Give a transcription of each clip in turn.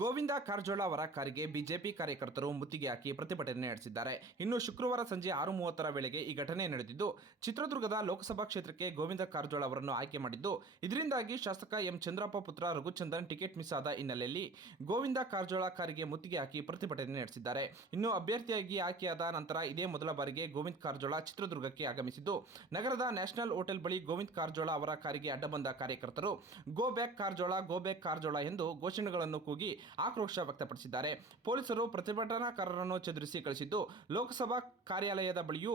ಗೋವಿಂದ ಕಾರಜೋಳ ಅವರ ಕಾರಿಗೆ ಬಿಜೆಪಿ ಕಾರ್ಯಕರ್ತರು ಮುತ್ತಿಗೆ ಹಾಕಿ ಪ್ರತಿಭಟನೆ ನಡೆಸಿದ್ದಾರೆ. ಇನ್ನು ಶುಕ್ರವಾರ ಸಂಜೆ 6:30 ವೇಳೆಗೆ ಈ ಘಟನೆ ನಡೆದಿದ್ದು, ಚಿತ್ರದುರ್ಗದ ಲೋಕಸಭಾ ಕ್ಷೇತ್ರಕ್ಕೆ ಗೋವಿಂದ ಕಾರಜೋಳ ಅವರನ್ನು ಆಯ್ಕೆ ಮಾಡಿದ್ದು, ಇದರಿಂದಾಗಿ ಶಾಸಕ ಎಂ ಚಂದ್ರಪ್ಪ ಪುತ್ರ ರಘುಚಂದನ್ ಟಿಕೆಟ್ ಮಿಸ್ ಆದ ಹಿನ್ನೆಲೆಯಲ್ಲಿ ಗೋವಿಂದ ಕಾರಜೋಳ ಕಾರಿಗೆ ಮುತ್ತಿಗೆ ಹಾಕಿ ಪ್ರತಿಭಟನೆ ನಡೆಸಿದ್ದಾರೆ. ಇನ್ನು ಅಭ್ಯರ್ಥಿಯಾಗಿ ಆಯ್ಕೆಯಾದ ನಂತರ ಇದೇ ಮೊದಲ ಬಾರಿಗೆ ಗೋವಿಂದ ಕಾರಜೋಳ ಚಿತ್ರದುರ್ಗಕ್ಕೆ ಆಗಮಿಸಿದ್ದು, ನಗರದ ನ್ಯಾಷನಲ್ ಹೋಟೆಲ್ ಬಳಿ ಗೋವಿಂದ ಕಾರಜೋಳ ಅವರ ಕಾರಿಗೆ ಅಡ್ಡ ಬಂದ ಕಾರ್ಯಕರ್ತರು go back Karjol, go back Karjol ಎಂದು ಘೋಷಣೆಗಳನ್ನು ಕೂಗಿ ಆಕ್ರೋಶ ವ್ಯಕ್ತಪಡಿಸಿದ್ದಾರೆ. ಪೊಲೀಸರು ಪ್ರತಿಭಟನಾಕಾರರನ್ನು ಚದುರಿಸಿ ಕಳಿಸಿದ್ದು, ಲೋಕಸಭಾ ಕಾರ್ಯಾಲಯದ ಬಳಿಯೂ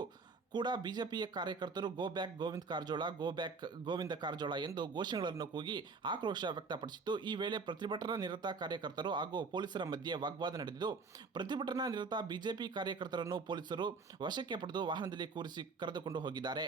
ಕೂಡ ಬಿಜೆಪಿಯ ಕಾರ್ಯಕರ್ತರು go back Govinda Karjol, go back Govinda Karjol ಎಂದು ಘೋಷಣೆಗಳನ್ನು ಕೂಗಿ ಆಕ್ರೋಶ ವ್ಯಕ್ತಪಡಿಸಿತು. ಈ ವೇಳೆ ಪ್ರತಿಭಟನಾ ನಿರತ ಕಾರ್ಯಕರ್ತರು ಹಾಗೂ ಪೊಲೀಸರ ಮಧ್ಯೆ ವಾಗ್ವಾದ ನಡೆದಿದ್ದು, ಪ್ರತಿಭಟನಾ ನಿರತ ಬಿಜೆಪಿ ಕಾರ್ಯಕರ್ತರನ್ನು ಪೊಲೀಸರು ವಶಕ್ಕೆ ಪಡೆದು ವಾಹನದಲ್ಲಿ ಕೂರಿಸಿ ಕರೆದುಕೊಂಡು ಹೋಗಿದ್ದಾರೆ.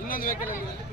ಇನ್ನೊಂದು ವೆಹಿಕಲ್ ನೀನು